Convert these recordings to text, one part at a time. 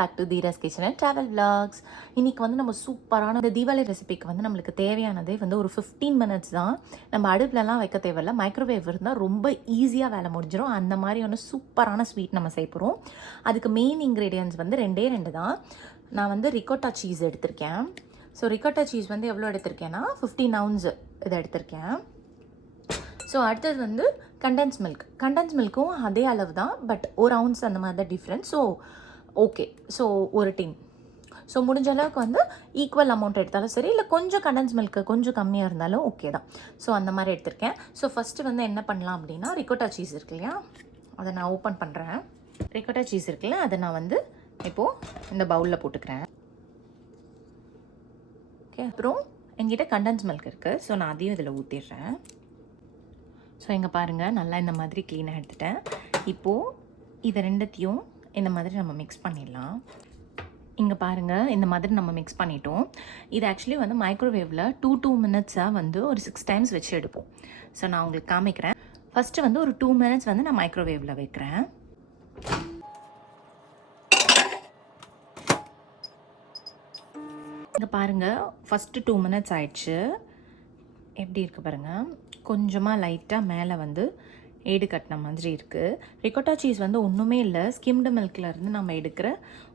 Back to தீராஸ் kitchen and travel vlogs. இன்றைக்கி வந்து நம்ம சூப்பரான இந்த தீபாவளி ரெசிபிக்கு வந்து நம்மளுக்கு தேவையானதே வந்து ஒரு 15 மினிட்ஸ் தான். நம்ம அடுப்புலலாம் வைக்க தேவையில்ல, மைக்ரோவேவ் இருந்தால் ரொம்ப ஈஸியாக வேலை முடிஞ்சிடும். அந்த மாதிரி ஒன்று சூப்பரான ஸ்வீட் நம்ம செய்ய போகிறோம். அதுக்கு மெயின் இன்க்ரீடியன்ட்ஸ் வந்து ரெண்டு தான். நான் வந்து ரிகோட்டா சீஸ் எடுத்திருக்கேன். ஸோ ரிகோட்டா சீஸ் வந்து எவ்வளோ எடுத்திருக்கேன்னா 15 ounce இதை எடுத்திருக்கேன். ஸோ அடுத்தது வந்து கண்டென்ஸ் மில்க்கும் அதே அளவு தான், பட் 1 ounce அந்த மாதிரி தான் டிஃப்ரெண்ட். ஸோ ஓகே, ஸோ ஒரு டின். ஸோ முடிஞ்ச அளவுக்கு வந்து ஈக்குவல் அமௌண்ட் எடுத்தாலும் சரி, இல்லை கொஞ்சம் கண்டென்ஸ் மில்க்கு கொஞ்சம் கம்மியாக இருந்தாலும் ஓகே தான். ஸோ அந்த மாதிரி எடுத்திருக்கேன். ஸோ ஃபஸ்ட்டு வந்து என்ன பண்ணலாம் அப்படின்னா, ரிகோட்டா சீஸ் இருக்கு இல்லையா, அதை நான் ஓப்பன் பண்ணுறேன். ரிகோட்டா சீஸ் இருக்குல்ல, அதை நான் வந்து இப்போது இந்த பவுலில் போட்டுக்கிறேன். ஓகே, அப்புறம் எங்கிட்ட கண்டென்ஸ் மில்க் இருக்குது. ஸோ நான் அதையும் இதில் ஊற்றிடுறேன். ஸோ இங்கே பாருங்கள், நல்லா இந்த மாதிரி க்ளீனாக எடுத்துட்டேன். இப்போது இதை ரெண்டுத்தையும் இந்த மாதிரி நம்ம மிக்ஸ் பண்ணிடலாம். இங்கே பாருங்கள், இந்த மாதிரி நம்ம மிக்ஸ் பண்ணிட்டோம். இது ஆக்சுவலி வந்து மைக்ரோவேவில் 2 மினிட்ஸாக வந்து ஒரு 6 times வச்சு எடுப்போம். ஸோ நான் உங்களுக்கு காமிக்கிறேன். ஃபஸ்ட்டு வந்து ஒரு 2 minutes வந்து நான் மைக்ரோவேவில் வைக்கிறேன். இங்கே பாருங்கள், ஃபஸ்ட்டு 2 minutes ஆயிடுச்சு. எப்படி இருக்குது பாருங்கள், கொஞ்சமாக லைட்டாக மேலே வந்து ஏடு கட்டின மாதிரி இருக்குது. ரிகோட்டா சீஸ் வந்து ஒன்றுமே இல்லை, ஸ்கிம்டு மில்க்லேருந்து நம்ம எடுக்கிற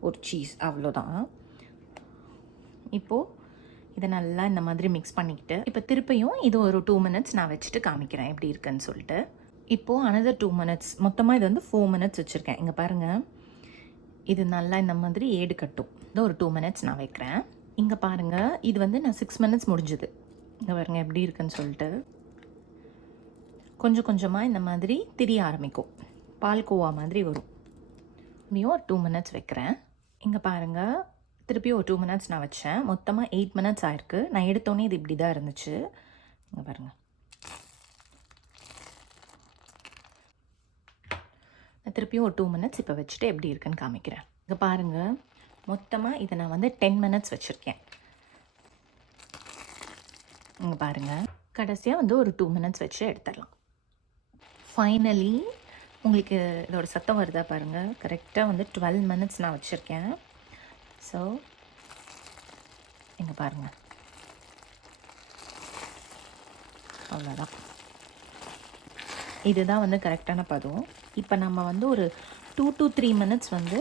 ஒரு சீஸ், அவ்வளோதான். இப்போது இதை நல்லா இந்த மாதிரி மிக்ஸ் பண்ணிக்கிட்டு இப்போ திருப்பியும் இது ஒரு 2 minutes நான் வச்சுட்டு காமிக்கிறேன் எப்படி இருக்குன்னு சொல்லிட்டு. இப்போது another 2 minutes, மொத்தமாக இது வந்து 4 minutes வச்சுருக்கேன். இங்கே பாருங்கள், இது நல்லா இந்த மாதிரி ஏடு கட்டும். இது ஒரு 2 minutes நான் வைக்கிறேன். இங்கே பாருங்கள், இது வந்து நான் 6 minutes முடிஞ்சுது. இங்கே பாருங்கள் எப்படி இருக்குன்னு சொல்லிட்டு கொஞ்சம் கொஞ்சமாக இந்த மாதிரி திரிய ஆரம்பிக்கும், பால்கோவா மாதிரி வரும். இன்னும் ஒரு 2 minutes வைக்கிறேன். இங்கே பாருங்கள், திருப்பியும் ஒரு 2 minutes நான் வச்சேன். மொத்தமாக 8 minutes ஆயிருக்கு. நான் எடுத்தோன்னே இது இப்படி தான் இருந்துச்சு. இங்கே பாருங்கள், நான் திருப்பியும் ஒரு 2 minutes இப்போ வச்சுட்டு எப்படி இருக்குன்னு காமிக்கிறேன். இங்கே பாருங்கள், மொத்தமாக இதை நான் வந்து 10 minutes வச்சுருக்கேன். இங்கே பாருங்கள், கடைசியாக வந்து ஒரு 2 minutes வச்சு எடுத்துடலாம். ஃபைனலி உங்களுக்கு இதோட சத்தம் வருதா பாருங்கள், கரெக்டாக வந்து 12 minutes நான் வச்சுருக்கேன். ஸோ இங்கே பாருங்கள், அவ்வளோதான். இதுதான் வந்து கரெக்டான பதம். இப்போ நம்ம வந்து ஒரு 2 to 3 minutes வந்து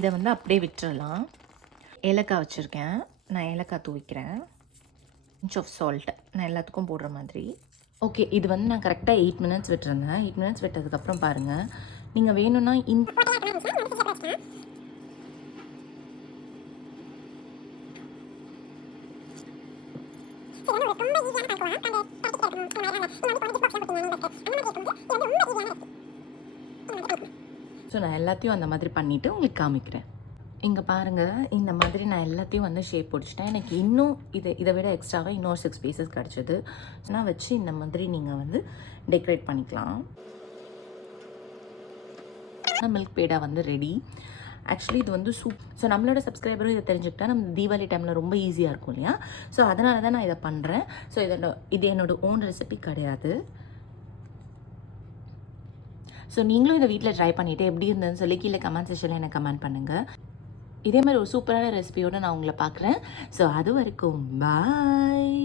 இதை வந்து அப்படியே விட்டுறலாம். ஏலக்காய் வச்சுருக்கேன், நான் ஏலக்காய் தூவிக்கிறேன். இன்ச் ஆஃப் சால்ட் நான் எல்லாத்துக்கும் போடுற மாதிரி. ஓகே, இது வந்து நான் கரெக்டாக 8 minutes விட்டுருந்தேன். 8 minutes விட்டதுக்கப்புறம் பாருங்கள், நீங்கள் வேணும்னா ஸோ நான் எல்லாத்தையும் அந்த மாதிரி பண்ணிவிட்டு உங்களுக்கு காமிக்கிறேன். இங்கே பாருங்கள், இந்த மாதிரி நான் எல்லாத்தையும் வந்து ஷேப் பிடிச்சிட்டேன். எனக்கு இன்னும் இதை விட எக்ஸ்ட்ராவாக இன்னொரு 6 pieces கிடச்சிது. நான் வச்சு இந்த மாதிரி நீங்கள் வந்து டெக்கரேட் பண்ணிக்கலாம். மில்க் பேடா வந்து ரெடி. ஆக்சுவலி இது வந்து ஸோ நம்மளோட சப்ஸ்கிரைபரும் இதை தெரிஞ்சுக்கிட்டா நம்ம தீபாவளி டைமில் ரொம்ப ஈஸியாக இருக்கும் இல்லையா. ஸோ அதனால தான் நான் இதை பண்ணுறேன். ஸோ இது என்னோடய ஓன் ரெசிபி கிடையாது. ஸோ நீங்களும் இதை வீட்டில் ட்ரை பண்ணிவிட்டு எப்படி இருந்ததுன்னு சொல்லி கீழே கமெண்ட் செக்ஷனில் எனக்கு கமெண்ட் பண்ணுங்கள். இதே மாதிரி ஒரு சூப்பரான ரெசிபியோடு நான் உங்களை பார்க்குறேன். ஸோ அது வரைக்கும் பாய்.